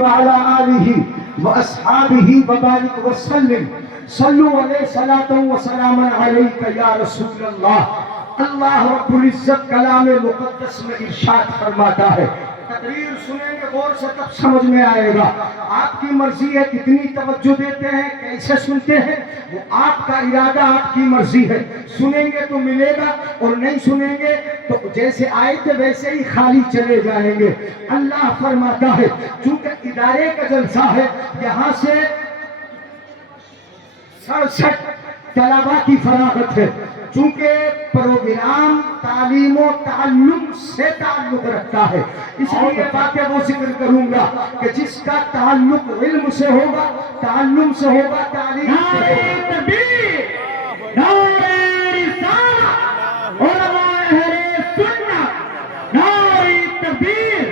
وعلى آله وأصحابه وبارك وسلم صلوا علیہ صلاۃ وسلام علیک یا رسول اللہ۔ اللہ رب العزت کلام مقدس میں ارشاد فرماتا ہے، تقریر سنیں گے غور سے تب سمجھ میں آئے گا۔ آپ کی مرضی ہے کتنی توجہ دیتے ہیں، کیسے سنتے ہیں، وہ آپ کا ارادہ، آپ کی مرضی ہے۔ سنیں گے تو ملے گا اور نہیں سنیں گے تو جیسے آئے تھے ویسے ہی خالی چلے جائیں گے۔ اللہ فرماتا ہے چونکہ ادارے کا جلسہ ہے، یہاں سے 67 طلباء کی فراغت ہے، چونکہ پروگرام تعلیم و تعلم سے تعلق رکھتا ہے، اس لیے باتیں وہ ذکر کروں گا کہ جس کا تعلق علم سے ہوگا، تعلم سے ہوگا، تعلیم سے ہوگا۔ تکبیر، نعرہ رسالت، علماء اہل سنت، نعرہ تکبیر،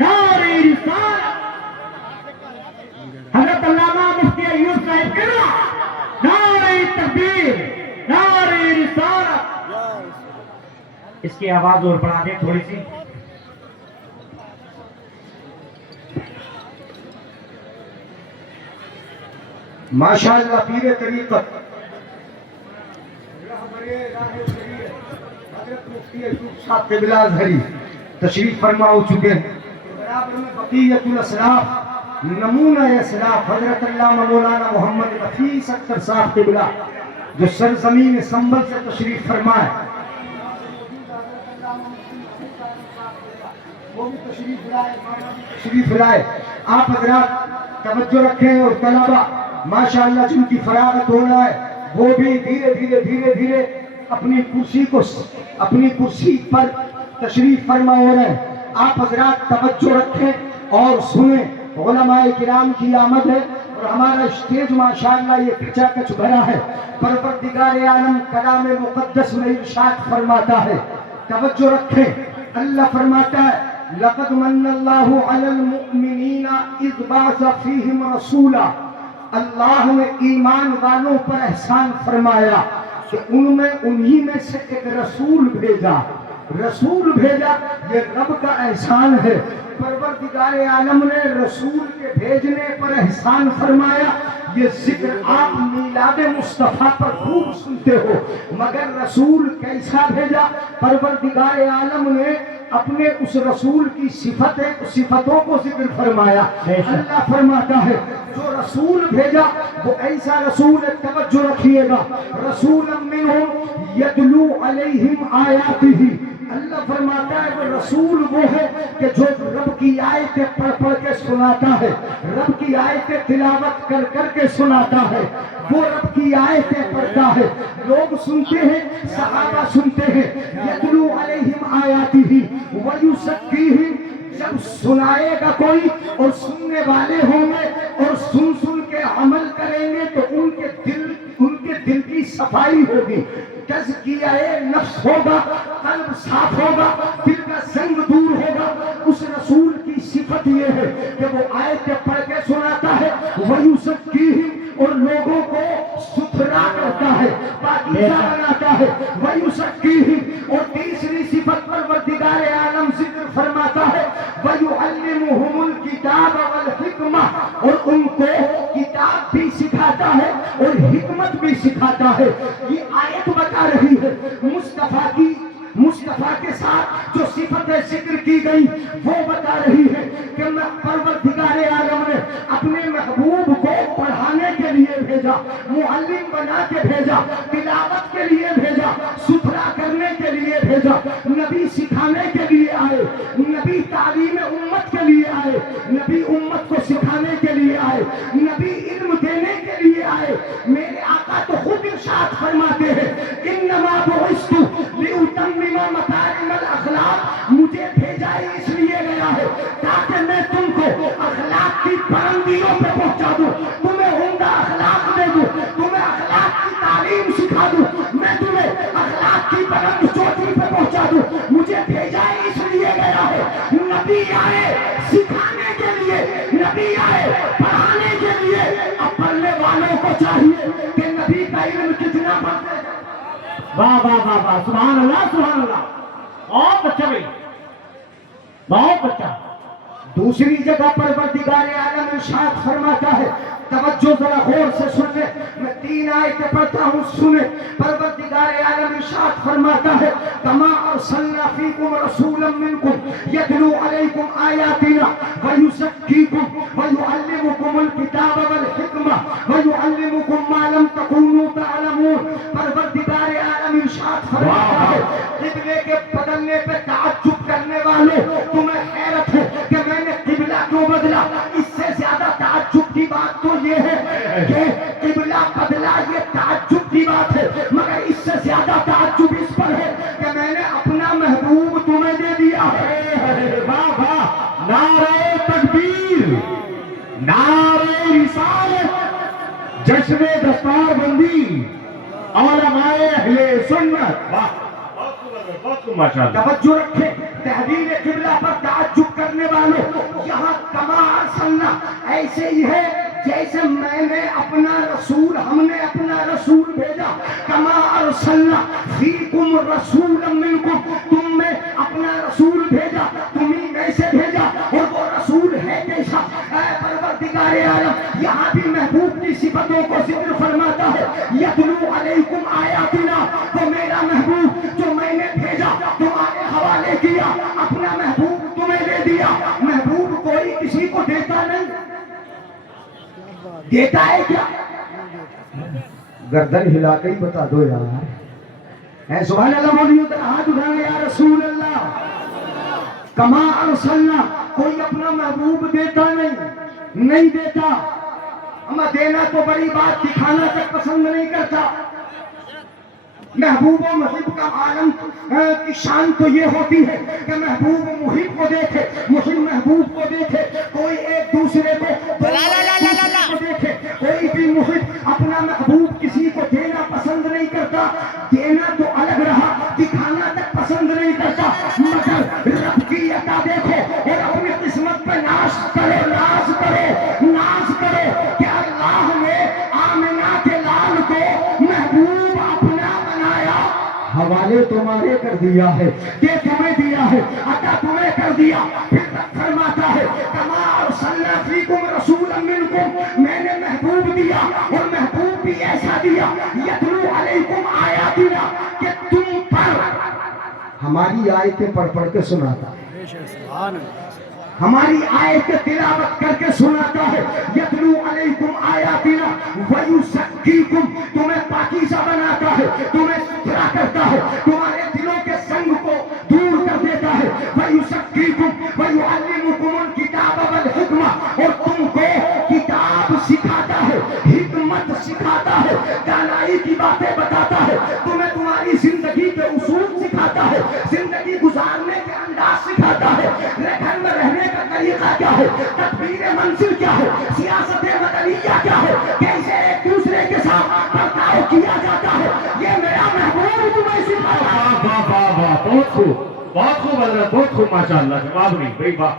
نعرہ رسالت، حضرت علامہ مفتی ایوب صاحب کرا، نعرہ تکبیر، نعرہ رسالت۔ اس کی آواز اور بڑھا دیں تھوڑی سی۔ ماشاءاللہ پیر طریقت حضرت مفتی ایوب صاحب قبلہ ازہری تشریف فرما ہو چکے ہیں۔ برابر میں بقیت الاسلاف، نمونہ اسلاف حضرت علامہ مولانا محمد نفیس اختر صاحب قبلہ جو سرزمین سنبل سے تشریف فرمائے، وہ بھی تشریف لائے۔ آپ حضرات توجہ رکھیں اور طلبہ ماشاءاللہ جن کی فراغت ہو رہا ہے وہ بھی دھیرے دھیرے اپنی کرسی پر تشریف فرما ہو رہے ہیں۔ آپ حضرات توجہ رکھیں اور سنیں، علماء کرام کی آمد ہے اور ہمارا اسٹیج ماشاءاللہ یہ کچا کچ بھرا ہے۔ پروردگار عالم کلام مقدس میں ارشاد فرماتا ہے، توجہ رکھیں، اللہ فرماتا ہے لقد من اللہ علی المؤمنین اذ بعث فیہم رسولا، اللہ نے ایمان والوں پر احسان فرمایا کہ انہی میں سے ایک رسول بھیجا۔ رسول بھیجا یہ رب کا احسان ہے۔ پروردگار عالم نے رسول کے بھیجنے پر احسان فرمایا۔ یہ ذکر آپ میلاد مصطفیٰ پر خوب سنتے ہو، مگر رسول کیسا بھیجا؟ پروردگار عالم نے اپنے اس رسول کی صفتوں کو ذکر فرمایا۔ اللہ فرماتا ہے جو رسول بھیجا وہ ایسا رسول ہے، توجہ رکھیے گا، رسولا منہم یتلو علیہم آیاتہ۔ اللہ فرماتا ہے وہ رسول وہ ہے کہ جو رب کی آیتیں پڑھ کے سناتا ہے، رب کی آیتیں تلاوت کر کے سناتا ہے، وہ رب کی آیتیں پڑھتا ہے۔ لوگ سنتے ہیں، صحابہ سنتے ہیں، یتلو علیہم آیاتہ ویزکیہم، جب سنائے گا کوئی اور سننے والے ہوں گے اور سن کے عمل کریں گے تو ان کے دل کی صفائی ہوگی، تزکیہ نفس ہوگا، قلب صاف ہوگا، دل کا زنگ دور ہوگا۔ اس رسول کی صفت یہ ہے کہ وہ آیتیں پڑھ کے سناتا ہے، ویزکیہم، اور لوگوں کو ستھرا کرتا ہے، پاکیزہ بناتا ہے، ویزکیہم، اور تیسری صفت پروردگار عالم ذکر فرماتا ہے وَيُعَلِّمُهُمُ الْكِتَابَ وَالْحِكْمَةَ، اور ان کو کتاب بھی سکھاتا ہے اور حکمت بھی سکھاتا ہے۔ یہ آیت بتا رہی ہے مصطفیٰ کے ساتھ جو صفتیں ذکر کی گئی وہ بتا رہی ہے کہ پروردگار عالم نے اپنے محبوب کو پڑھانے کے لیے بھیجا، معلم بنا کے بھیجا، تلاوت کے لیے بھیجا، ستھرا کرنے کے لیے بھیجا۔ نبی سکھانے کے لیے آئے، نبی تعلیم امت کے لیے آئے، نبی امت کو سکھانے کے لیے آئے، نبی علم دینے کے لیے آئے۔ میرے آقا تو خود ارشاد فرماتے ہیں انما بعثت لأتمم مکارم الاخلاق، مجھے بھیجا اس لیے گیا ہے تاکہ میں تم کو اخلاق کی بلندیوں پہ پہنچا دوں، تمہیں عمدہ اخلاق دے دوں، تمہیں اخلاق کی تعلیم سکھا دوں، میں تمہیں اخلاق کی بلند چوٹی پہ پہنچا دوں۔ مجھے بھیجا اس لیے گیا ہے۔ نبی آئے سکھانے کے لیے، نبی آئے پڑھانے کے لیے۔ اب پڑھنے والوں کو چاہیے کہ نبی کا علم کتنا پڑھتے ہیں۔ واہ واہ واہ واہ، سبحان اللہ سبحان اللہ، بہت اچھا بھائی، بہت اچھا۔ दूसरी जगह परवरदिगार आलम इरशाद फरमाता है, तवज्जो जरा गौर से सुन ले, मैं 3 आयतें पढ़ता हूँ, सुने। परवरदिगार आलम इरशाद फरमाता है, कमा अरसलना फीकुम रसूलन मिनकुम यतलू अलैकुम आयातिना व युज़क्कीकुम व युअल्लिमुकुमुल किताब वल हिकमा व युअल्लिमुकुम मा लम तकूनू तअलमून। परवरदिगार आलम इरशाद फरमाता है, क़िबले के बदलने पे ताज्जुब करने वालों, तुम्हें हैरत है कि मैंने क़िबला क्यों बदला। इससे ज्यादा ताज्जुब की बात तो ये है कि क़िबला बदला, ये ताज्जुब की बात है, मगर इससे ज्यादा ताज्जुब इस पर है कि मैंने अपना महबूब तुम्हें दे दिया है। वाह वाह, नारे तकबीर, नारे रिसालत, जश्न दस्तारबंदी, उलमाए अहले सुन्नत। वाह, बहुत खूब माशाअल्लाह। तवज्जो रखें, तहदीर क़िबला पर ताज्जुब करने वालों, यहाँ कमा अरसलना ऐसे ही है जैसे मैंने अपना रसूल, हमने अपना रसूल भेजा। कमा अरसलना फीकुम रसूलन मिनकुम, तुम में अपना रसूल भेजा, तुम्ही में से भेजा। और वो रसूल है कैसा? परवरदिगार आलम यहाँ भी महबूब की सिफतों को जिक्र फरमाता है, यतलू अलैकुम आयातिना, वो मेरा महबूब जो मैंने भेजा, तुम्हारे हवाले किया, अपना महबूब तुम्हें दे दिया। महबूब कोई किसी को देता नहीं, देता है क्या? गर्दन हिला के ही बता दो यार। सुभान अल्लाह बोलिए तो हाथ उठाओ या रसूल अल्लाह। कमा अरसलना, कोई अपना महबूब देता नहीं देता। हमें देना तो बड़ी बात, दिखाना तक पसंद नहीं करता। महबूब और मुहिब का आलम की शान तो ये होती है कि महबूब मुहिब को देखे, मुहिब महबूब को देखे, कोई एक दूसरे को देखे। कोई भी मुहिब अपना महबूब किसी को देना पसंद नहीं करता। देना तो अलग रहा, दिखाना तक पसंद नहीं करता। मगर रब की अता देखो और अपनी किस्मत पे नाश करो, नाश करो, नाश करो कि अल्लाह ने आमिना के लाल को महबूब अपना बनाया, हवाले तुम्हारे कर दिया है, ये तुम्हें दिया है, अता तुम्हें कर दिया। फिर फरमाता है, कमा अरसलना फीकुम रसूलन मिनकुम, मैंने महबूब दिया और महबूब भी ऐसा दिया, यतलू अलैकुम आयातिना, कि तुम पर हमारी आयतें पढ़ के सुनाता है, हमारी आयतें तिलावत करके सुनाता है। यतलू अलैकुम आयातिना व युज़क्कीकुम, तुम्हें पाकीज़ा बनाता है, तुम्हें सुथरा करता है, तुम्हारे दिलों के संग को दूर कर देता है। व युज़क्कीकुम व युअल्लिमुकुमुल किताब वल हिकमा, और तुमको किताब सिखाता है, हिकमत सिखाता है, दानाई की बातें बताता है, तुम्हें तुम्हारी जिंदगी के उसूल सिखाता है, जिंदगी गुजारने के अंदाज सिखाता है, घर में रहने का तरीका क्या है, तदबीर मंजिल क्या है, सियासत मदनिया क्या है, कैसे एक दूसरे के साथ बर्ताव किया जाता है, ये मेरा महबूब तुम्हें सिखाता है। वाह वाह वाह, बहुत खूब, बहुत खूब हज़रत, बहुत खूब माशाअल्लाह। जवाब नहीं भाई, वाह,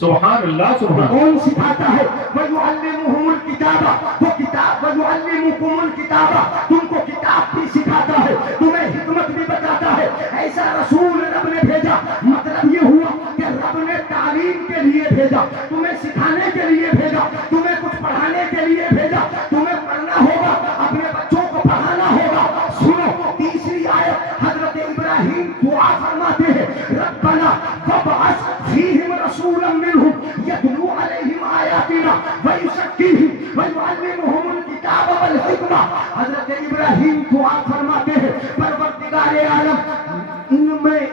सुभान अल्लाह, सुभान। कौन सिखाता है? वयुअल्लिमुहुमुल किताबा, वो किताब, वयुअल्लिमुकुमुल किताबा, तुमको किताब भी सिखाता है, तुम्हें हिकमत भी बताता है। ऐसा रसूल रब ने भेजा, मतलब ये हुआ कि रब ने तालीम के लिए भेजा, तुम्हें सिखाने के लिए भेजा, तुम्हें कुछ पढ़ाने के लिए भेजा, तुम्हें पढ़ना होगा, अपने बच्चों को पढ़ाना होगा। सुनो तीसरी आयत, हजरत इब्राहिम दुआ फरमाते हैं, रब्बना फबअस फीहिम रसूलन मिनहुम यतलू अलैहिम आयातिना व युज़क्कीहिम व युअल्लिमुहुमुल किताब वल हिकमा। हजरत इब्राहिम दुआ फरमाते हैं, परवरदिगार आलम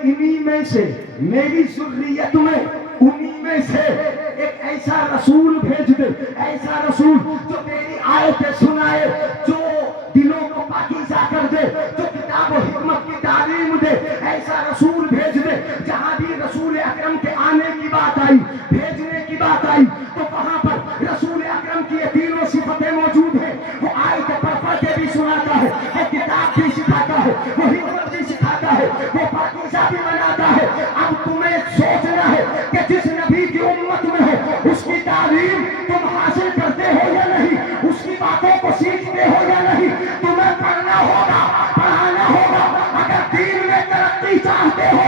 इन्हीं में से, मेरी ज़ुर्रियत में, उन्हीं में से एक ऐसा रसूल भेज दे, ऐसा रसूल जो तेरी आयतें सुनाए, जो दिलों को पाकीज़ा कर दे, जो किताब और हिकमत की तालीम दे। ऐसा रसूल भेज दे। जहां भी रसूल अकरम के आने की बात आई, भेजने की बात आई, तो वहां पर रसूल अकरम की ये तीनों सिफतें मौजूद हैं। वो आयत पढ़ के भी सुनाता है, वो किताब भी सिखाता है, वो हिकमत भी सिखाता है, वो पाकीज़ा भी बनाता है। अब तुम्हें सोचना है कि जिस नबी की उम्मत में हो, उसकी तालीम तुम हासिल करते हो या नहीं, उसकी बातों को सीखते हो या नहीं। तुम्हें पढ़ना होगा, पढ़ाना होगा। अगर दीन में तरक्की चाहते हो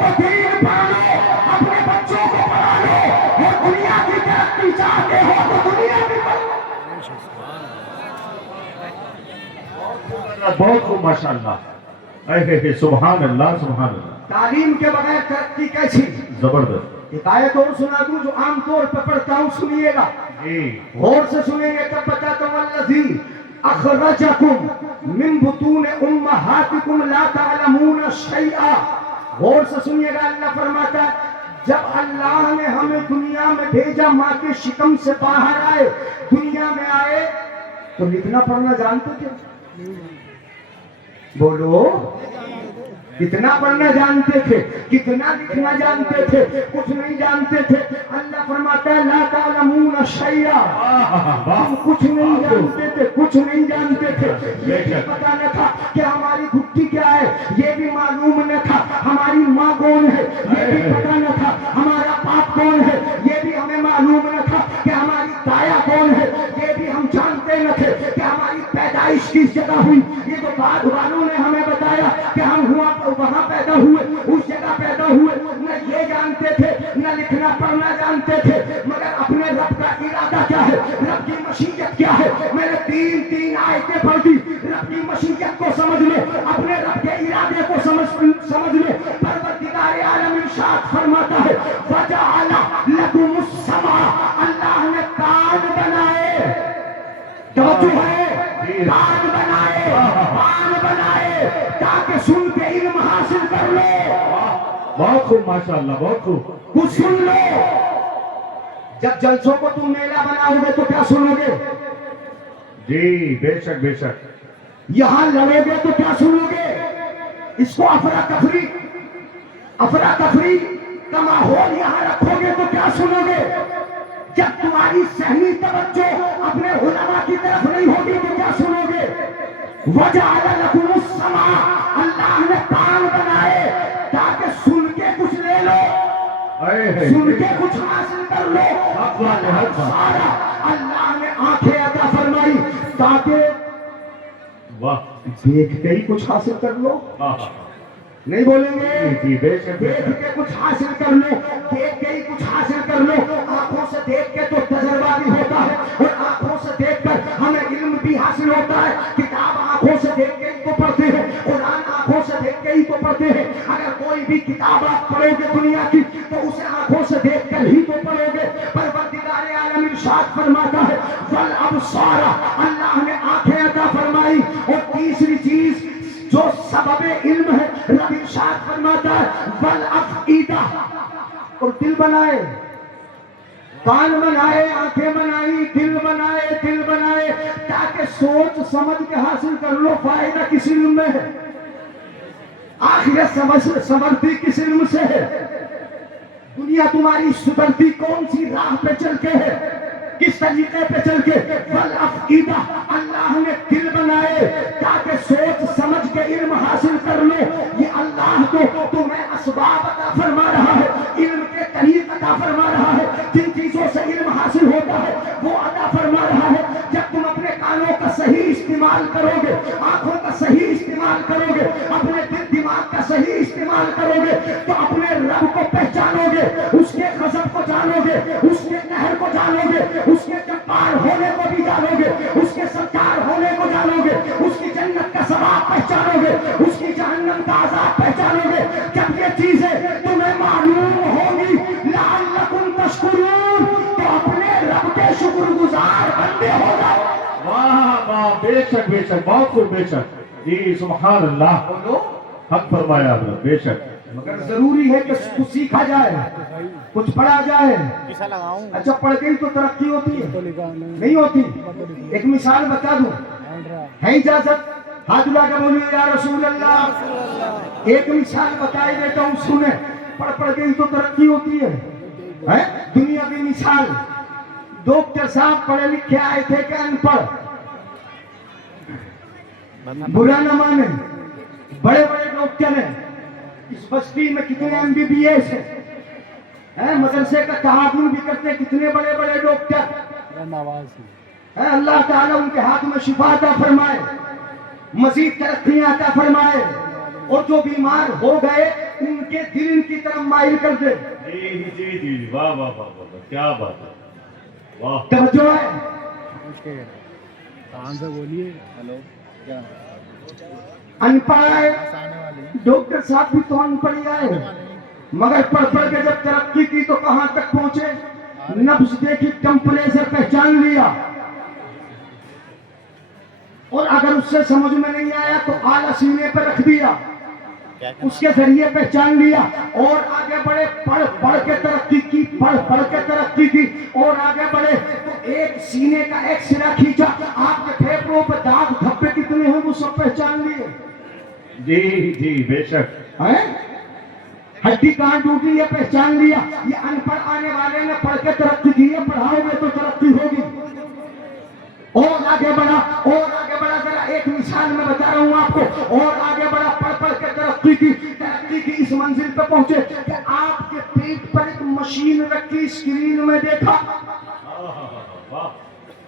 तो दीन पढ़ लो, अपने बच्चों को पढ़ा लो। پڑھاتے ہو تو دنیا بھی پڑھو. بہت خوب ماشاءاللہ. اے سبحان اللہ سبحان اللہ. تعلیم کے بغیر ترقی کیسی؟ زبردست. ایک آیت اور سنا دوں جو عام طور پہ پڑھتا ہوں, سنیے گا, جی غور سے سنیں گے تب بتاتا ہوں. الذی اخرجکم من بطون امہاتکم لا تعلمون شیئا. غور سے سنیے گا, اللہ فرماتا ہے جب اللہ نے ہمیں دنیا میں بھیجا, ماں کے شکم سے باہر آئے, دنیا میں آئے تو لکھنا پڑھنا جانتے تھے؟ بولو, کتنا پڑھنا جانتے تھے, کتنا لکھنا جانتے تھے؟ کچھ نہیں جانتے تھے. اللہ فرماتا ہے لا تعلمون شیئا, تم کچھ نہیں جانتے تھے, کچھ نہیں جانتے تھے. یہ بھی پتا نہ تھا کہ ہماری گھٹی کیا ہے, یہ بھی معلوم نہ تھا ہماری ماں کون ہے, یہ بھی پتا نہ تھا ہمارا باپ کون ہے, یہ بھی ہمیں معلوم نہ تھا کہ ہماری دایا کون ہے, یہ بھی ہم جانتے نہ تھے کہ ہماری پیدائش کس جگہ ہوئی. یہ تو بعد والوں نے ہمیں بتایا کہ ہم وہاں پیدا ہوئے, اس جگہ پیدا ہوئے. نہ یہ جانتے تھے, نہ لکھنا پڑھنا جانتے تھے, مگر اپنے رب کا ارادہ کیا ہے, رب کی مشیت کیا ہے. میں نے تین آیتیں پڑھ دی. رب کی مشیت کو سمجھ لو, اپنے رب کے ارادے کو سمجھ لو. پروردگار عالم ارشاد فرماتا ہے وَجَعَلَ لَكُمُ السَّمْعَ, اللہ نے کان بنائے, توجہ ہے, کان بنائے تاکہ سن کے علم حاصل کر لو. بہت خوب ماشاءاللہ, بہت خوب. کچھ سن لو. جب جلسوں کو تم میلہ بناؤ گے تو کیا سنو گے؟ جی بے شک بے شک. یہاں لڑو گے تو کیا سنو گے؟ اس کو افراتفری کا ماحول یہاں رکھو گے تو کیا سنو گے؟ جب تمہاری ذہنی توجہ اپنے علماء کی طرف نہیں ہوگی تو کیا سنو گے؟ وَجَعَلَ لَكُمُ السَّمْعَ, اللہ نے کان بنائے تاکہ سن کے کچھ لے لو, سن کے کچھ حاصل کر لو. سارا اللہ نے آنکھیں عطا فرمائی تاکہ دیکھ کے ہی کچھ حاصل کر لو. نہیں بولیں گے؟ جی بے شک. دیکھ کے کچھ حاصل کر لو, دیکھ کے ہی کچھ حاصل کر لو. آنکھوں سے دیکھ کے تو تجربہ بھی ہوتا ہے, اور آنکھوں سے دیکھ کر ہمیں علم بھی حاصل ہوتا ہے. کتاب آنکھوں سے دیکھ کے ہی تو پڑھتے ہیں, قرآن آنکھوں سے دیکھ کے ہی تو پڑھتے ہیں. اگر کوئی بھی کتاب آپ پڑھو گے دنیا کی تو اسے آنکھوں سے دیکھ کر ہی تو پڑھو گے. پروردگار عالم ارشاد فرماتا ہے وَالْأَبْصَارَ, اللہ نے آنکھیں عطا فرمائی. اور تیسری چیز جو سبب علم ہے, رب ارشاد فرماتا ہے وَالْأَفْئِدَةَ, اور دل بنائے, کان بنائے, آنکھیں بنائی, دل بنائے تاکہ سوچ سمجھ کے حاصل کر لو. فائدہ کس علم میں ہے؟ آخرت سمجھتی کس علم سے ہے؟ دنیا تمہاری سدھرتی کون سی راہ پہ چل کے ہے, کس طریقے پہ چل کے؟ وَالْأَفْئِدَةَ, اللہ نے دل بنائے تاکہ سوچ سمجھ کے علم حاصل کر لو. یہ اللہ تو تمہیں اسباب عطا فرما رہا ہے, علم کے طریق عطا فرما رہا ہے. جن چیزوں سے علم حاصل ہوتا ہے وہ عطا فرما رہا ہے. جب تم اپنے کانوں کا صحیح استعمال کرو گے, آنکھوں کا صحیح استعمال کرو گے, اپنے دماغ کا صحیح استعمال کرو گے تو اپنے رب کو پہچانو گے, اس کے غضب کو جانو گے, اس کے قہر کو جانو گے, اس کے جبار ہونے کو بھی جانو گے, اس کے ستار ہونے کو جانو گے, اس کی جنت کا ثواب پہچانو گے, اس کی جہنم کا عذاب پہچانو گے. جب یہ چیزیں تمہیں معلوم ہوگی لعلکم تشکرون, تو اپنے رب کے شکر گزار بندے ہو جاؤ. واہ واہ, بے شک بے شک, بہت خوب بے شک. جی سبحان اللہ, بولو. حق فرمایا آپ نے, بے شک. مگر ضروری ہے کہ کچھ سیکھا جائے, کچھ پڑھا جائے. اچھا پڑھ کے ہی تو ترقی ہوتی ہے؟ نہیں ہوتی. ایک مثال بتا دوں, ہے اجازت؟ ہاتھ اٹھا کے بولیے یا رسول اللہ. ایک مثال بتائی دیتا ہوں, سنیں. پڑھ کے ہی تو ترقی ہوتی ہے. دنیا کی مثال, ڈاکٹر صاحب پڑھے لکھے آئے تھے کہ ان پڑھ, برا نہ مانے, بڑے بڑے ڈاکٹر ہیں. اس بستی میں کتنے MBBS ہیں, مدرسے کا تعاون بھی کرتے ہیں کتنے بڑے بڑے ڈاکٹر. اللہ تعالیٰ ان کے ہاتھ میں شفا عطا فرمائے, مزید ترقیاں عطا فرمائے, اور جو بیمار ہو گئے ان کے دل ان کی طرف مائل کر دے. جی جی جی, واہ واہ واہ واہ, کیا بات ہے. वाह तवज्जो है। अनपढ़ है, डॉक्टर साहब भी तो अनपढ़ ही आए, मगर पढ़ पढ़ के जब तरक्की की तो कहां तक पहुंचे? नब्ज देखी, टेम्परेचर पहचान लिया, और अगर उससे समझ में नहीं आया तो आला सीने पर रख दिया, उसके जरिए पहचान लिया और आगे बढ़े। पढ़ पढ़ के तरक्की की, पढ़ पढ़ के तरक्की की और आगे बढ़े तो एक सीने का एक सिरा खींचा, आपके फेफड़ों पर दाग धब्बे कितने हैं वो सब पहचान लिए जी जी बेशक हैं? हड्डी कहाँ टूटी है पहचान लिया। ये अनपढ़ आने वाले ने पढ़ के तरक्की की है, पढ़ाओगे तो तरक्की होगी। और आगे बढ़ा, और आगे बढ़ा, जरा एक मिसाल में बता रहा हूं आपको, और आगे बढ़ा, पढ़ पढ़ के तरक्की की इस मंजिल पे पहुंचे कि आपके पेट पर एक मशीन रखी, स्क्रीन में देखा वाह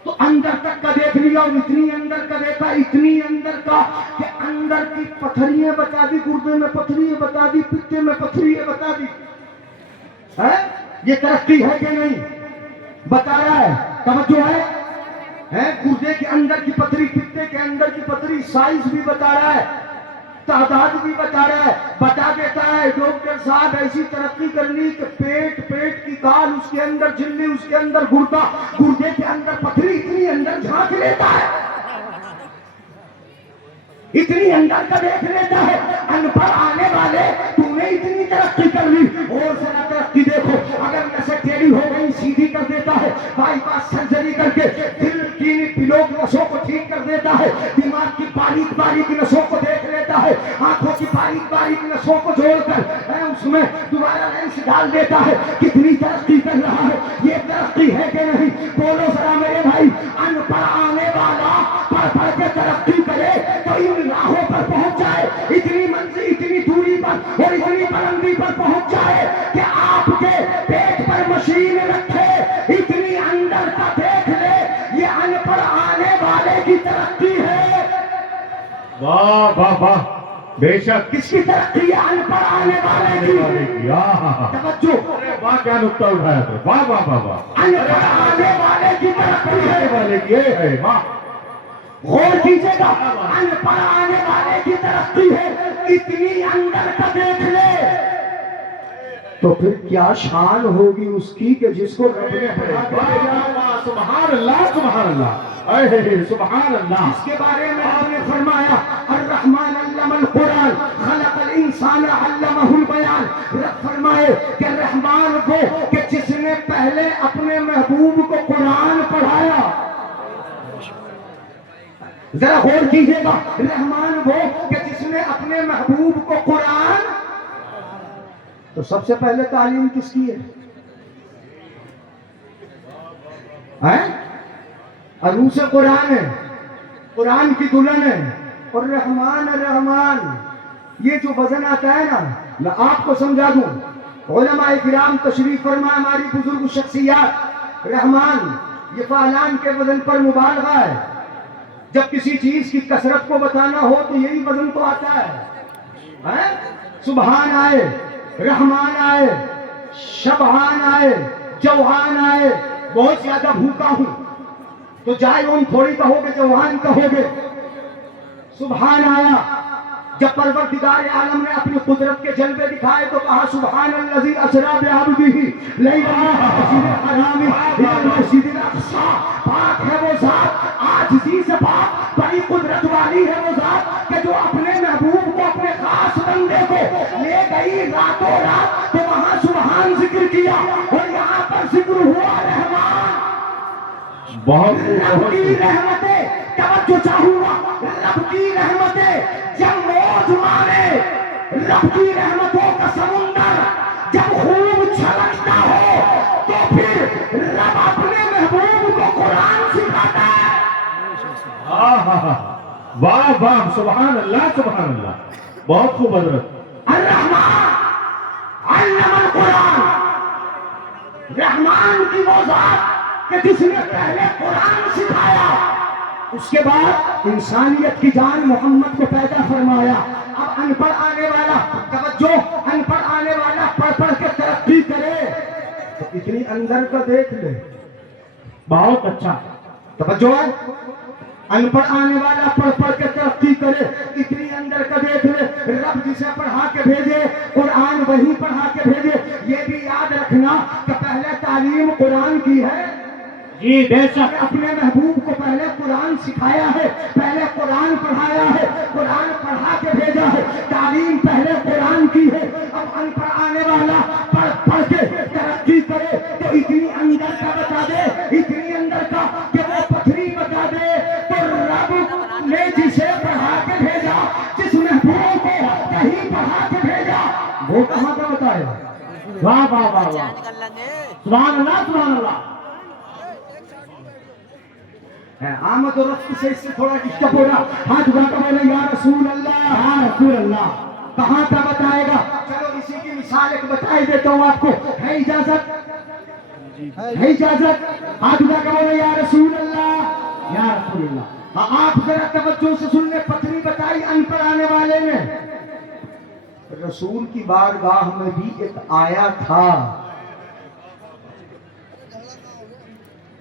तो अंदर तक का देख लिया, और इतनी अंदर का देखा, इतनी अंदर का कि अंदर की पथरियां बता दी, गुर्दे में पथरी बता दी, पित्ते में पथरी बता दी। है ये तरक्की है कि नहीं? बता रहा है, तवज्जो है। गुर्दे के अंदर की पथरी, पित्ते के अंदर की पथरी, साइज भी बता रहा है, तादाद भी बता रहा है, बता देता है डॉक्टर साहब ऐसी तरक्की करनी कि पेट की काल, उसके अंदर झिल्ली, उसके अंदर गुर्दा, गुर्दे के अंदर पथरी, इतनी अंदर झांक लेता है, इतनी अंदर का देख लेता है। अनपढ़ आने वाले, तूने इतनी तरक्की कर ली, और जरा तरक्की देखो, अगर नसें टेढ़ी हो गई सीधी कर देता है, बाईपास सर्जरी करके दिल की पिलोक नसों को ठीक कर देता है, दिमाग की बारीक बारीक नसों को देख लेता है, आंखों की बारीक बारीक नसों को जोड़कर उसमें दोबारा लेंस डाल देता है। कितनी तरक्की कर रहा है, ये तरक्की है कि नहीं? बोलो जरा मेरे भाई। अनपढ़ आने वाला पढ़ पढ़ के तरक्की करे तो इन राहों पर पहुंच जाए, इतनी मंजिल, इतनी दूरी पर और इतनी बुलंदी पर पहुंच जाए कि आपके पेट पर मशीन रखे, इतनी अंदर का देख ले। ये अनपढ़ आने वाले की तरक्की है। वाह वाह वाह बेशक किसकी तरक्की है? अनपढ़ आने वाले की। तवज्जो, अरे वाह क्या नुक्ता उठाया तो, वाह वाह वाह वाह। अनपढ़ आने वाले की तरक्की है। वाले की है वाह। गौर कीजिएगा, अनपढ़ आने वाले की तरक्की है, इतनी अंदर का देख ले तो फिर क्या शान होगी उसकी कि जिसको रब ने पढ़ा के भेजा। सुभान अल्लाह सुभान अल्लाह, अरे सुभान अल्लाह। इसके बारे में आपने फरमाया अर्रहमान अल्लमल कुरान खलकल इंसान अल्लमहुल बयान। रब फरमाए कि रहमान को कि जिसने पहले अपने महबूब को कुरान पढ़ाया। जरा गौर कीजिएगा, रहमान वो कि जिसने अपने महबूब को कुरान, तो सबसे पहले तालीम किसकी है? अरूस कुरान है, कुरान की दुल्हन है, और रहमान रहमान ये जो वजन आता है ना, मैं आपको समझा दूं। उलमाए किराम तशरीफ फरमा, हमारी बुजुर्ग शख्सियात, रहमान ये फालान के वजन पर मुबालगा है। जब किसी चीज की कसरत को बताना हो तो यही वजन तो आता है? सुबहान आए, रहमान आए, शबहान आए, जौहान आए। बहुत ज्यादा भूखा हूं तो जायऊन थोड़ी कहोगे, जौहान कहोगे। सुबहान आया, जब परवरदिगार आलम ने अपनी कुदरत के जलवे दिखाए तो कहा सुबहान अल्लज़ी असरा बिअब्दिही लैलन मिनल हराम इलल मस्जिदिल अक़सा। पाक है वो जात, आजिज़ी से पाक, बड़ी कुदरत वाली है वो जात कि जो अपने महबूब को, अपने खास बंदे को ले गई रातों रात, तो वहां सुबहान जिक्र किया और यहाँ पर जिक्र हुआ रहमान। बहुत रब की रहमतें, तवज्जो चाहूंगा, रब की रहमतें जब मौज मारे, रब की रहमतों का समुंदर जब खूब छलकता हो तो फिर रब अपने महबूब को कुरान सिखाता है। वाह वाह सुभान अल्लाह सुभान अल्लाह, बहुत खूब हजरत। अर्रहमान अल्लमल कुरान, रहमान की वो जात कि जिसने पहले कुरान सिखाया, उसके बाद इंसानियत की जान मोहम्मद को पैदा फरमाया। अब अनपढ़ आने वाला, तवज्जो, अनपढ़ आने वाला पढ़ पढ़ के तरक्की करे तो इतनी अंदर का देख ले, बहुत अच्छा। तवज्जो है। अनपढ़ आने वाला पढ़ पढ़ के तरक्की करे, इतनी अंदर का देख ले। रब जिसे पढ़ा के भेजे कुरान वही पढ़ा के भेजे। ये भी याद रखना कि पहले तालीम कुरान की है। जी बेशक। अपने महबूब को पहले कुरान सिखाया है, पहले कुरान पढ़ाया है, कुरान पढ़ा के भेजा है। तालीम पहले कुरान की है। अब अनपढ़ आने वाला पढ़ पढ़ के तरक्की करे तो इतनी अंदर का बता दे, इतनी अंदर का कि वो पथरी बता दे। तो रब ने जिसे पढ़ा के भेजा, जिस महबूब को कहीं पढ़ा के भेजा, वो कहाँ का बताएगा। वाह वाह वाह वाह, सुभान अल्लाह सुभान अल्लाह। आमद और रफ्त से इससे थोड़ा डिस्टर्ब हो रहा। हाथ उठा कर बोले या रसूल अल्लाह, या रसूल अल्लाह। कहाँ का बताएगा। चलो इसी की मिसाल एक बताई देता हूँ आपको। है इजाजत, है इजाजत। हाथ उठा कर बोले या रसूल अल्लाह, या रसूल अल्लाह। आप जरा तवज्जो से सुन ले। पत्नी बताई अनपढ़ आने वाले ने, रसूल की बारगाह में भी एक आया था,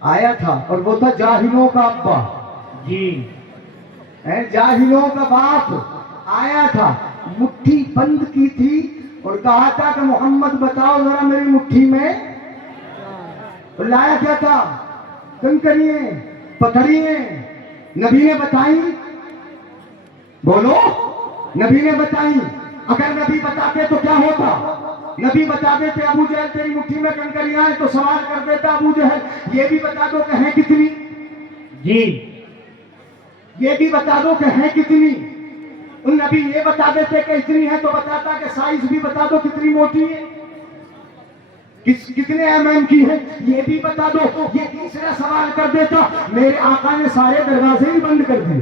आया था, और वो था जाहिलों का अब्बा। जी है, जाहिलों का बाप आया था। मुट्ठी बंद की थी और कहा था कि मोहम्मद बताओ जरा मेरी मुट्ठी में। और लाया क्या था। कंकरियां, पत्थरियां। नबी ने बताई, बोलो, नबी ने बताई। अगर नबी बताते तो क्या होता। नबी बता देते अबू जहल तेरी मुट्ठी में कंकरियां हैं, तो सवाल कर देता अबू जहल ये भी बता दो कि हैं कितनी। जी ये भी बता दो कि हैं कितनी। उन नबी ये बता देते कि इतनी है, तो बताता कि साइज भी बता दो कितनी मोटी है, कितने mm की है, ये भी बता दो। ये तीसरा सवाल कर देता। मेरे आका ने सारे दरवाजे ही बंद कर दिए,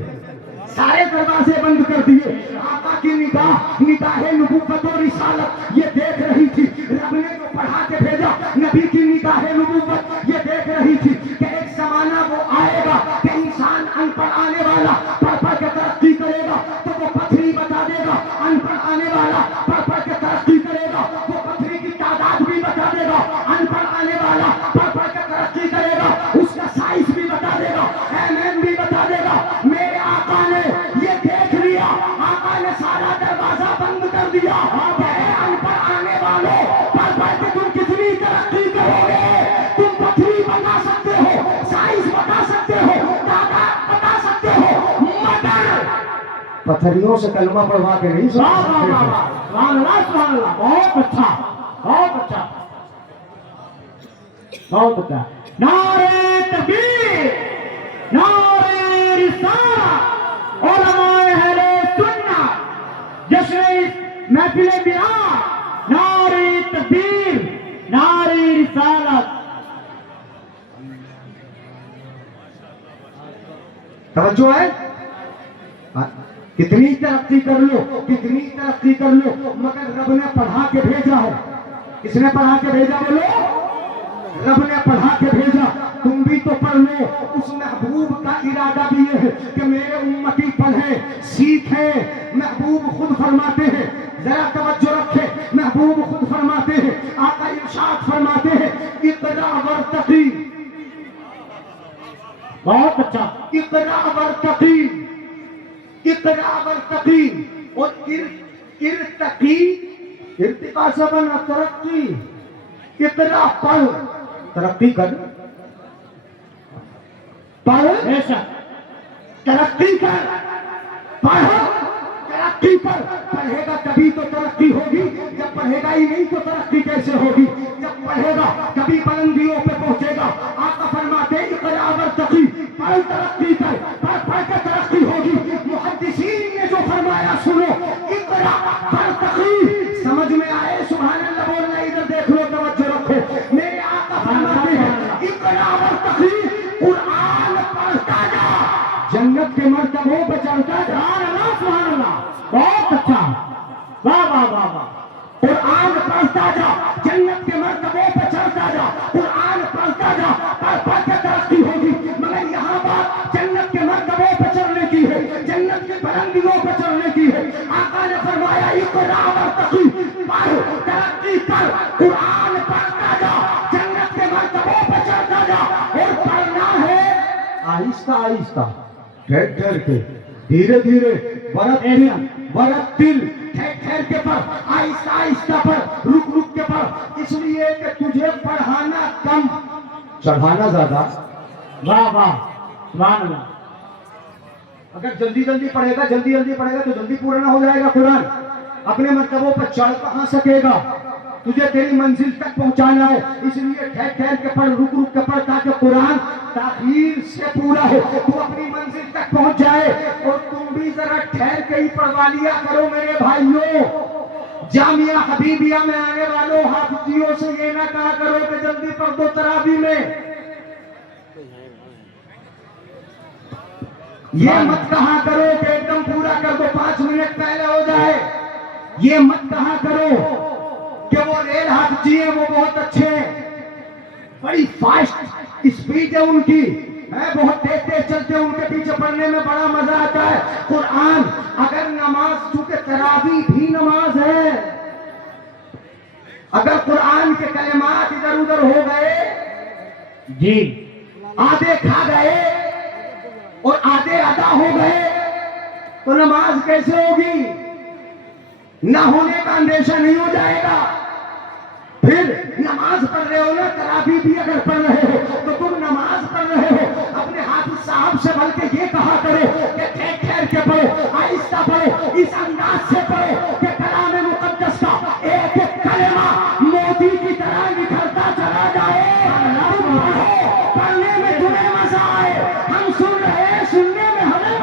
सारे दरवाजे बंद कर दिए। आका की निगाह, निगाह नबूवत और रिसालत ये देख रही थी। रब ने जो पढ़ा के भेजा, नबी की निगाह नबूवत ये देख रही थी कि एक जमाना वो आएगा कि इंसान अनपढ़ आने वाला पढ़ पढ़ के तरक्की करेगा तो वो पथरी बता देगा। अनपढ़ आने वाला पढ़ पढ़ के तरक्की करेगा, वो पथरी की तादाद भी बता देगा। अनपढ़ आने वाला पढ़ पढ़ के तरक्की करेगा, उसका साइज भी बता देगा, mm भी बता देगा। मेरे आका ने ये देख लिया। आका ने सारा दरवाजा बंद कर दिया। अनपढ़ आने वालों पढ़ पढ़ के तुम कितनी तरक्की करोगे। तुम पथरी बता सकते हो, साइज बता सकते हो, तादाद बता सकते हो, मगर पथरियों से कलमा पढ़वा के नहीं सुना सकते हो। सुभान अल्लाह सुभान अल्लाह। बहुत अच्छा, बहुत अच्छा, बहुत अच्छा। नारे तकबीर, नारे रिसालत, उलमाए अहले सुन्नत, जश्न महफिल बिलाल, नारे तकबीर, नारे रिसालत। तवज्जो है। कितनी तरक्की कर लो, कितनी तरक्की कर लो, मगर रब ने पढ़ा के भेजा है। किसने पढ़ा के भेजा बोलो। रब ने पढ़ा के भेजा। तुम भी तो पढ़ लो। उस महबूब का इरादा भी ये है कि मेरे उम्मती पढ़े सीखे। महबूब खुद फरमाते हैं, जरा तवज्जो रखे, महबूब खुद फरमाते हैं, आका इरशाद फरमाते हैं, इक़रा वर्तक़ी। बहुत अच्छा। इक़रा वर्तक़ी, इक़रा वर्तक़ी। और इर्तक़ी, इर्तिक़ा से बना तरक्की। इक़रा पढ़, तरक्की कर, पढ़, बेशक तरक्की कर, पढ़, तरक्की कर। पढ़ेगा तभी तो तरक्की होगी। जब पढ़ेगा ही नहीं तो तरक्की कैसे होगी। जब पढ़ेगा तभी बुलंदियों पे पहुंचेगा। आका फरमाते इक़रा वर्तक़ी, पढ़ तरक्की कर, पढ़ पढ़ के तरक्की होगी। मुहद्दिसीन ने जो फरमाया सुनो, इक़रा वर्तक़ी। समझ में आए। सुभान अल्लाह बोलना। इधर देख लो, तवज्जो रखो। मेरे आका फरमाते हैं इक़रा वर्तक़ी, कुरान पढ़ता जा, जन्नत के मर्तबों पे चढ़ता जा। सुभान अल्लाह। बहुत अच्छा, वाह वाह वाह वाह। कुरान पढ़ता जा, जन्नत के मर्तबों पे चढ़ता जा। कुरान पढ़ता जा, पढ़ पढ़ के तरक्की होगी। मगर यहाँ बात जन्नत के मर्तबों पे चढ़ने की है, जन्नत की बुलंदियों पे चढ़ने की है। आका ने फरमाया इक़रा वर्तक़ी, पढ़ तरक्की कर, कुरान पढ़ता जा, जन्नत के मर्तबों पे चढ़ता जा। और पढ़ना آہستہ آہستہ ٹھہر ٹھہر کے دھیرے دھیرے ورتل ٹھہر ٹھہر کے پڑھ آہستہ آہستہ پڑھ رک رک کے پڑھ اس لیے کہ تجھے پڑھانا کم چڑھانا زیادہ واہ واہ سبحان اللہ اگر جلدی جلدی پڑھے گا تو جلدی پورا نہ ہو جائے گا قرآن اپنے مرتبوں پر چڑھ کہاں سکے گا تجھے تیری منزل تک پہنچانا ہے اس لیے ٹھہر ٹھہر کے پڑھ رک رک کے پڑھ تاکہ قرآن تاخیر سے پورا ہو تو اپنی منزل تک پہنچ جائے اور تم بھی ذرا ٹھہر کے ہی پڑھوا لیا کرو میرے بھائیوں جامعہ حبیبیہ میں آنے والوں حافظیوں سے یہ نہ کہا کرو کہ جلدی پڑھ دو تراویح میں یہ مت کہا کرو کہ ایک دم پورا کر دو 5 منٹ پہلے ہو جائے یہ مت کہا کرو کہ وہ ریل حافظی ہیں وہ بہت اچھے ہیں بڑی فاسٹ اسپیڈ ہے ان کی بہت تیز تیز چلتے ہیں ان کے پیچھے پڑھنے میں بڑا مزہ آتا ہے قرآن اگر نماز چونکہ تراویح بھی نماز ہے اگر قرآن کے کلمات ادھر ادھر ہو گئے جی آدھے کھا گئے اور آدھے ادا ہو گئے تو نماز کیسے ہوگی نہ ہونے کا اندیشہ نہیں ہو جائے گا پھر نماز پڑھ رہے ہو نا تراویح بھی اگر پڑھ رہے ہو تو تم نماز پڑھ رہے ہو اپنے حافظ صاحب سے بلکہ یہ کہا کرو کہ ٹھہر ٹھہر کے پڑھو آہستہ پڑھو اس انداز سے پڑھو کہ کلام مقدس کا ایک ایک کلمہ موتی کی طرح نکھرتا چلا جائے تم پڑھو پڑھنے میں تمہیں مزہ آئے ہم سن رہے ہیں سننے میں ہمیں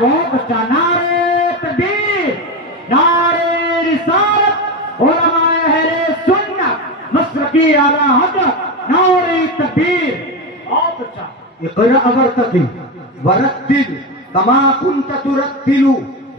بہت اچھا نعرہ تکبیر نعرہ رسالت علماء اہل سنت مسلکی اعلی حضرت نعرہ تکبیر بہت اچھا اقرأ ورتقی ورتل کما کنت ترتل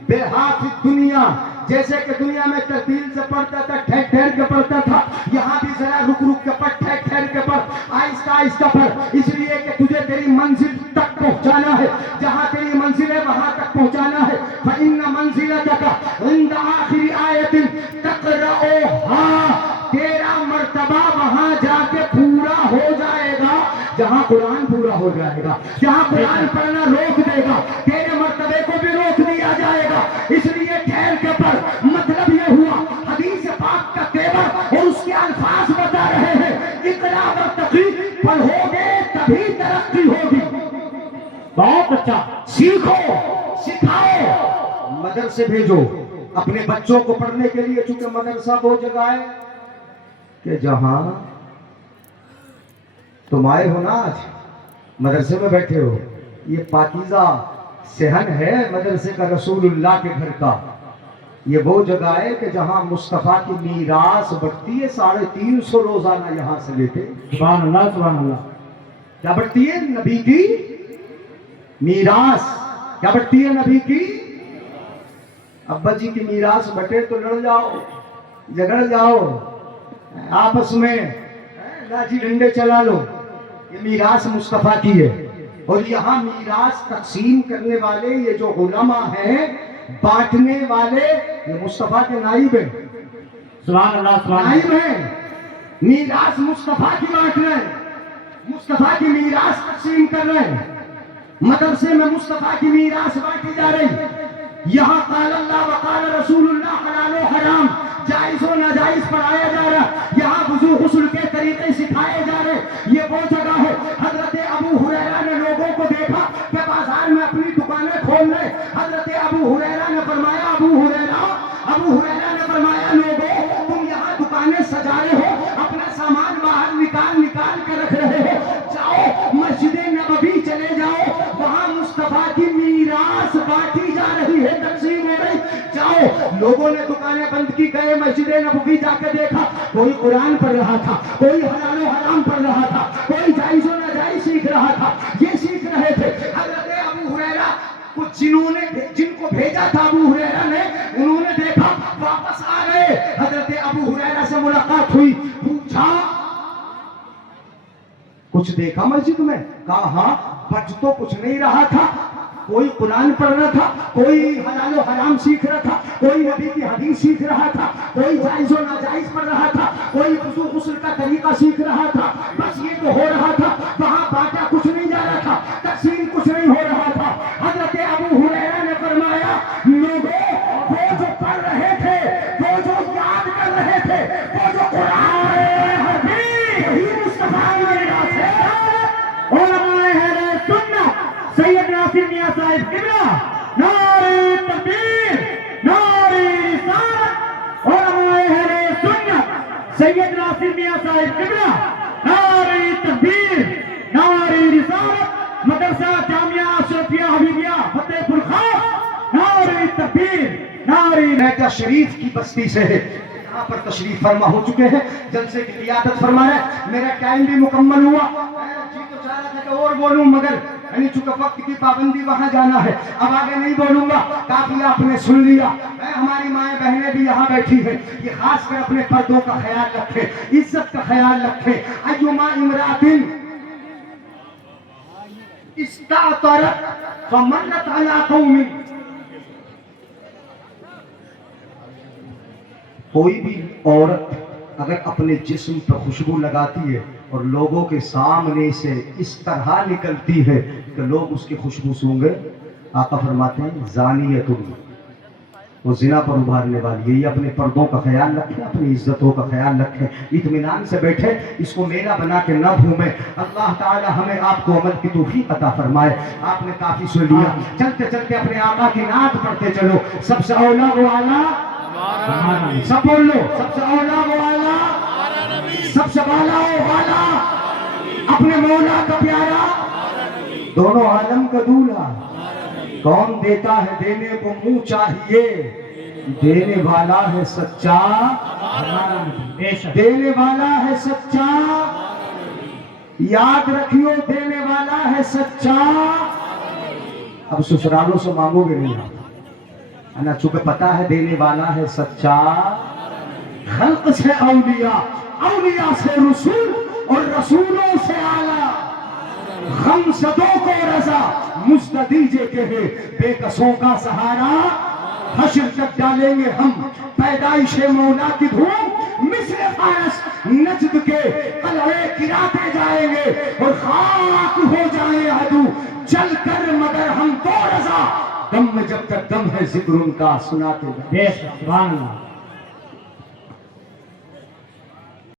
بہا فی الدنیا جیسے کہ دنیا میں ترتیل سے پڑھتا تھا ٹھہر ٹھہر کے پڑھتا تھا یہاں بھی ذرا رک رک کے پڑھ ٹھہر ٹھہر کے پڑھ آہستہ آہستہ پڑھ اس لیے کہ تجھے تیری منزل تک پہنچانا ہے جہاں تیری منزل ہے وہاں تک پہنچانا ہے فإن منزلتك عند آخر آیت تقرأها تیرا مرتبہ وہاں جا کے پورا ہو جائے گا جہاں قرآن پورا ہو جائے گا جہاں قرآن پڑھنا روک دے گا تیرے مرتبے کو بھی روک دیا جائے گا اس لیے ٹھہر کے پڑھ مطلب یہ ہوا حدیث پاک کا تیور اور اس کے الفاظ بتا رہے ہیں اقرأ ورتقی پڑھو گے تبھی ترقی ہوگی بہت اچھا سیکھو سکھاؤ مدرسے بھیجو اپنے بچوں کو پڑھنے کے لیے چونکہ مدرسہ وہ جگہ ہے کہ جہاں تم آئے ہو نا آج مدرسے میں بیٹھے ہو یہ پاکیزہ صحن ہے مدرسے کا رسول اللہ کے گھر کا یہ وہ جگہ ہے کہ جہاں مصطفیٰ کی میراث بڑھتی ہے 350 روزانہ یہاں سے لیتے سبحان اللہ سبحان اللہ کیا بڑھتی ہے نبی کی میراث کیا بڑھتی ہے نبی کی ابا جی کی میراث بٹے تو لڑ جاؤ جگڑ جاؤ آپس میں لاٹھی ڈنڈے چلا لو یہ میراث مصطفیٰ کی ہے اور یہاں میراث تقسیم کرنے والے یہ جو علماء ہیں بانٹنے والے یہ مصطفیٰ کے نائب ہیں سبحان اللہ سبحان اللہ نائب ہیں میراث مصطفیٰ کی بانٹ رہے ہیں مصطفیٰ کی میراث تقسیم کر رہے ہیں مدرسے میں مصطفیٰ کی میراث بانٹی جا رہی یہاں قال اللہ وقال رسول اللہ حلال و حرام جائز و ناجائز پڑھایا جا رہا یہاں وضو غسل کے طریقے سکھائے جا رہے یہ وہ جگہ ہے حضرت ابو ہریرہ نے لوگوں کو دیکھا کہ بازار میں اپنی دکانیں کھول رہے حضرت ابو ہریرہ نے فرمایا ابو ہریرہ نے فرمایا لوگوں تم یہاں دکانیں سجا رہے ہو اپنا سامان باہر نکال کے رکھ رہے ہو جاؤ مسجد نبوی چلے جاؤ وہاں مصطفیٰ کی میراث بانٹی جا رہی ہے تقسیم ہو رہی جاؤ لوگوں نے دکانیں بند کی گئے مسجد نبوی جا کے دیکھا کوئی قرآن پڑھ رہا تھا کوئی حلال و حرام پڑھ رہا تھا کوئی جائز و ناجائز سیکھ رہا تھا یہ سیکھ رہے تھے حضرت ابو ہریرہ جن کو بھیجا تھا ابو ہریرہ نے انہوں نے دیکھا واپس آ گئے حضرت ابو ہریرہ سے ملاقات ہوئی پوچھا کچھ دیکھا مسجد میں کہا ہاں بچ تو کچھ نہیں رہا تھا کوئی قرآن پڑھ رہا تھا کوئی حلال و حرام سیکھ رہا تھا کوئی نبی کی حدیث سیکھ رہا تھا کوئی جائز و ناجائز پڑھ رہا تھا کوئی وضو غسل کا طریقہ سیکھ رہا تھا بس یہ تو ہو رہا تھا وہاں بانٹا کچھ نہیں جا رہا تھا تقسیم हो रहा था। हजरत अबू हुरैरा ने फरमाया, लोगों वो जो पढ़ रहे थे, वो जो याद कर रहे थे, वो जो कुरान यही मुस्तफा से उलमाए अहले सुन्नत सैयद नासिर मियां साहिब किबला नारे तकबीर नारे रिसालत। उलमाए अहले सुन्नत सैयद नासिर मियां साहिब किबला नारे तकबीर नारे रिसालत। मदरसा जामिया अशरफिया हबीबिया फतेहपुर खास नारे तकबीर नारे मैका शरीफ की बस्ती से है, यहाँ पर तशरीफ फरमा हो चुके हैं, जलसे की रियादत फरमा है। मेरा टाइम भी मुकम्मल हुआ, जी तो चाह रहा था कि और बोलूं, मगर यानी चूंकि वक्त की पाबंदी, वहां जाना है, अब आगे नहीं बोलूंगा। काफी आपने सुन लिया। हमारी माएँ बहनें भी यहाँ बैठी हैं, ये खास कर अपने पर्दों का ख्याल रखें, इज्जत का ख्याल रखें। अय्युमा इमरातिन इस्तातरत फमन्नत अला कौमिन, कोई भी औरत अगर अपने जिस्म पर खुशबू लगाती है और लोगों के सामने से इस तरह निकलती है कि लोग उसकी खुशबू सूंघे, आका फरमाते हैं ज़ानियतुन, वो जिना पर उभारने वाली है। ये अपने पर्दों का ख्याल रखें, अपनी इज्जतों का ख्याल रखें, इत्मीनान से बैठे, इसको मेला बना के न घूमें। अल्लाह ताला हमें आपको अमल की तौफीक अता फरमाए। आपने काफी सुन लिया, चलते चलते अपने आका की नात पढ़ते चलो। सबसे औला वो आला, सब बोल लो, सबसे औला वो आला, सबसे वाला वो वाला, अपने मौला का प्यारा, दोनों आलम का दूल्हा। कौन देता है देने को मुंह चाहिए, देने वाला है सच्चा, देने वाला है सच्चा, याद रखियो देने वाला है सच्चा। अब ससुरालों से मांगोगे नहीं आप, है ना, चूंकि पता है देने वाला है सच्चा। खल्क से औलिया, औलिया से रसूल और रसूलों से आला, हम सदों को रजा मुस्तदीजे के है बेकसों का सहारा। हश्र तक डालेंगे हम पैदाइश मौला की धूम, मिस्र फारस नजद के कलवे गिराते जाएंगे और खाक हो जाए अदू चल कर, मगर हम तो रजा दम में जब तक दम है जिक्र उनका सुनाते जाएंगे। सुभान अल्लाह।